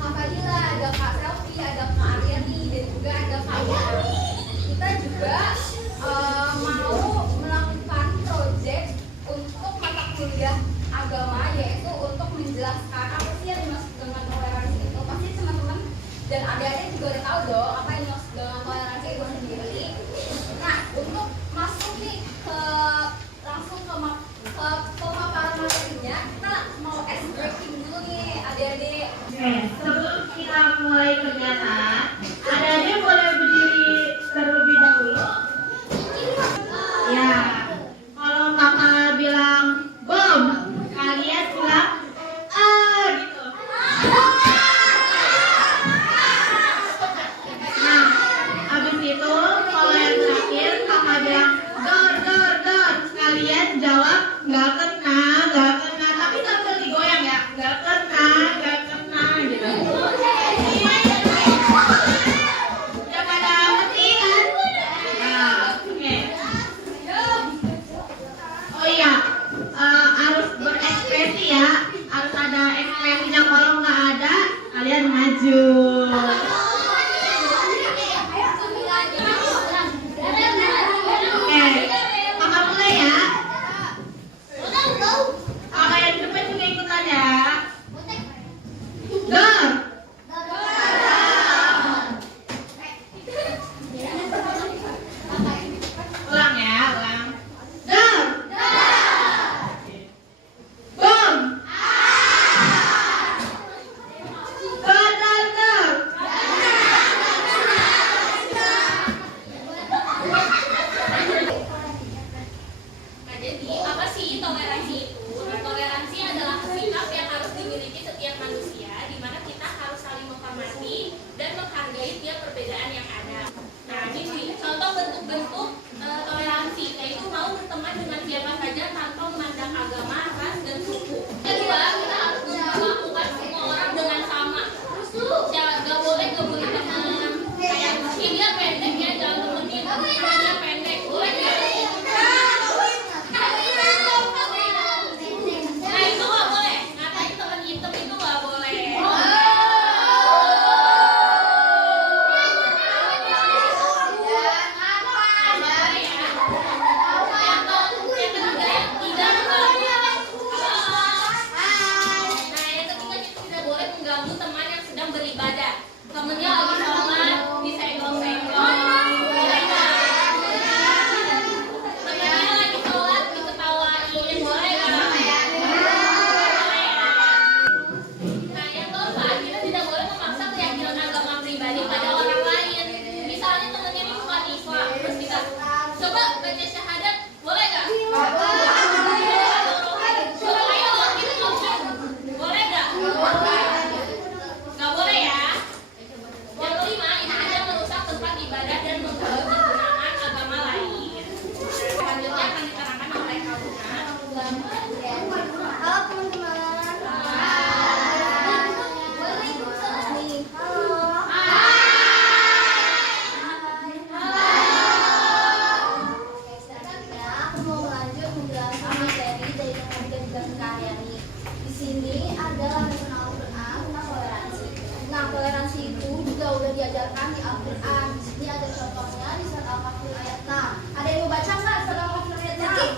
Kak Fadila, ada Kak Selvi, ada Kak Aryani, dan juga ada Kak Yani. Kita juga mau melakukan proyek untuk mata kuliah agama, yaitu untuk menjelaskan apa sih yang dimaksud dengan toleransi itu. Pasti teman-teman dan adik-adik juga udah tahu dong apa yang dimaksud dengan toleransi itu sendiri. Nah, untuk masuk nih langsung ke pemaparan materinya, kita mau ice breaking dulu nih adik-adik. Sebelum kita mulai kegiatan, adik-adik boleh berdiri terlebih dahulu. Ya, kalau kakak bilang bom, kalian bilang gitu. Nah, habis itu kalau yang terakhir kakak bilang dor, kalian jawab nggak kena, tapi sambil digoyang ya, nggak kena gitu. Udah pada ngerti kan? Nah, oke. Oh iya, harus berekspresi ya, harus ada ekspresinya. Kalau nggak ada, kalian maju. Kakak mulai ya. Kakak yang depan juga ikutan ya. Dor. Ulang ya, ulang. Dor. Bom. Dor. Nah, jadi apa sih toleransi itu? Nah, toleransi adalah sikap yang harus dimiliki setiap manusia, di mana kita harus saling menghormati dan menghargai tiap perbedaan yang ada. Nah, ini contoh bentuk-bentuk toleransi, yaitu mau berteman dengan siapa saja tanpa memandang agama, ras, dan suku. Kedua, kita harus memperlakukan semua orang dengan sama. Gak boleh teman kayak ini dia pendek ya, jangan temenin temennya pendek, boleh nggak? Nah, itu nggak boleh. Ngatain temen hitam itu nggak boleh. Mengganggu teman yang sedang beribadah. Temennya lagi sholat, disenggol-senggol. Boleh nggak? Temennya lagi sholat, diketawain. Boleh nggak? Boleh ya. Nah, yang keempat, kita tidak boleh memaksa keyakinan agama pribadi pada orang lain. Misalnya temennya ini bukan Islam, terus kita coba baca syahadat, boleh nggak? Boleh nggak? Nggak boleh ya. Yang kelima, ini ada merusak tempat ibadah dan mengganggu kegunaan agama lain. Selanjutnya akan diterangkan oleh Kauna. Halo teman-teman. Waalaikumsalam nih. Halo. Oke, selanjutnya aku mau lanjut menjelaskan materi dari yang tadi dijelaskan Kak Aryani. Di sini adalah mengenal Al-Quran tentang toleransi. Nah, toleransi itu juga udah diajarkan di Al-Quran. Di sini ada contohnya di surat Al-Kahfi ayat 6. Ada yang mau baca nggak surat Al-Kahfi ayat 6?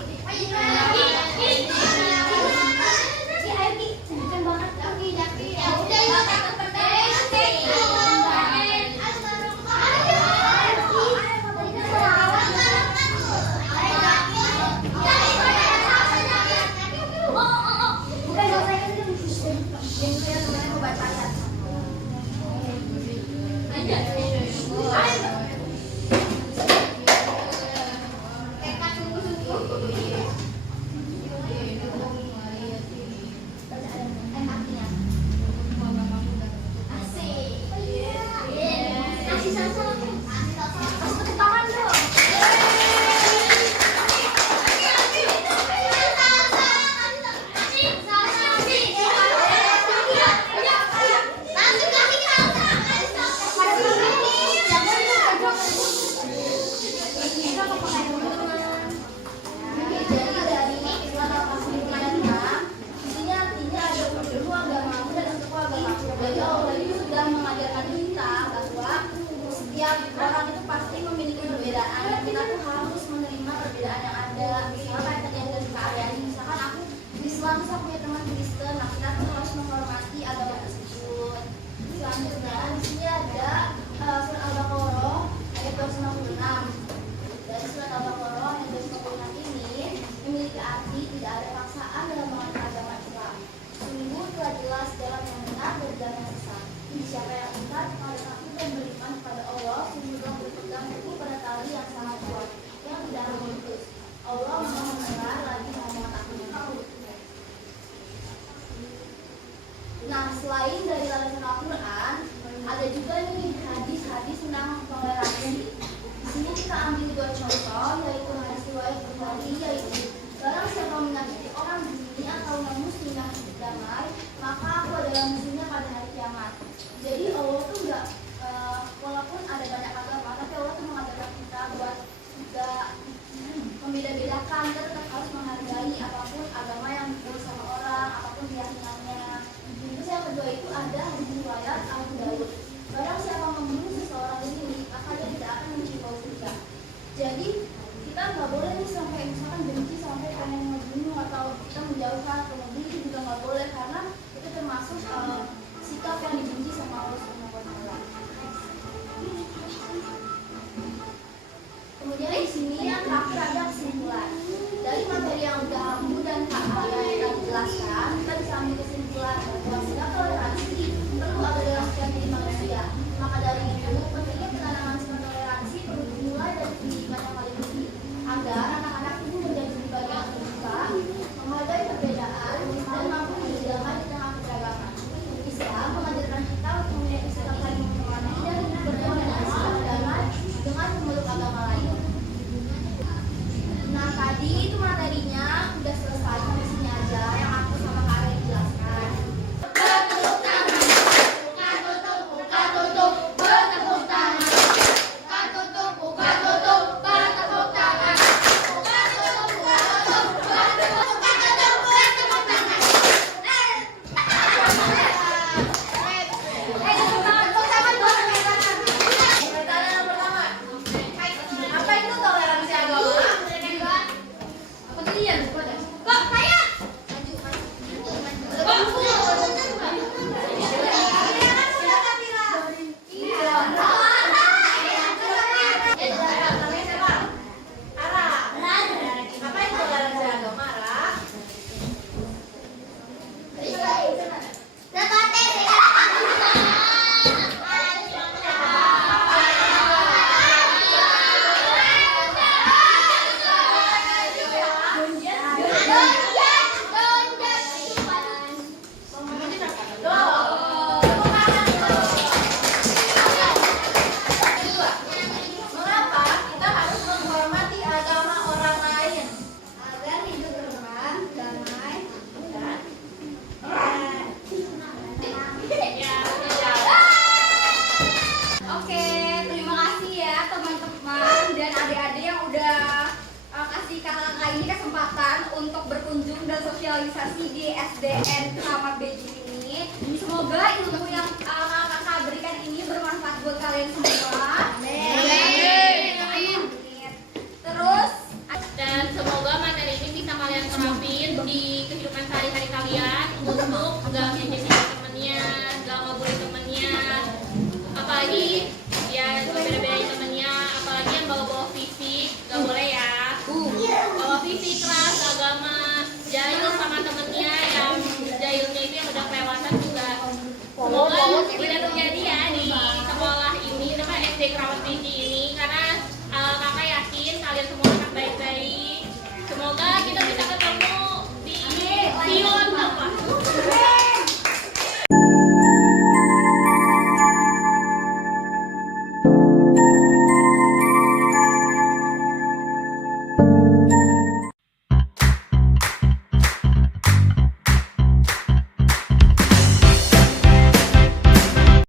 kesempatan untuk berkunjung dan sosialisasi di SDN Keramat Beji ini. Semoga ilmu yang kakak berikan ini bermanfaat buat kalian semua.